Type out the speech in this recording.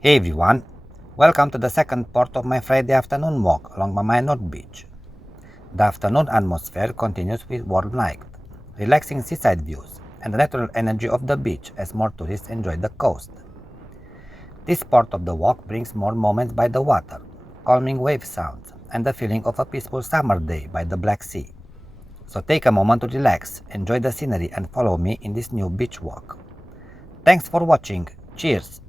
Hey everyone, welcome to the second part of my Friday afternoon walk along Mamaia Nord beach. The afternoon atmosphere continues with warm light, relaxing seaside views, and the natural energy of the beach as more tourists enjoy the coast. This part of the walk brings more moments by the water, calming wave sounds, and the feeling of a peaceful summer day by the Black Sea. So take a moment to relax, enjoy the scenery, and follow me in this new beach walk. Thanks for watching. Cheers!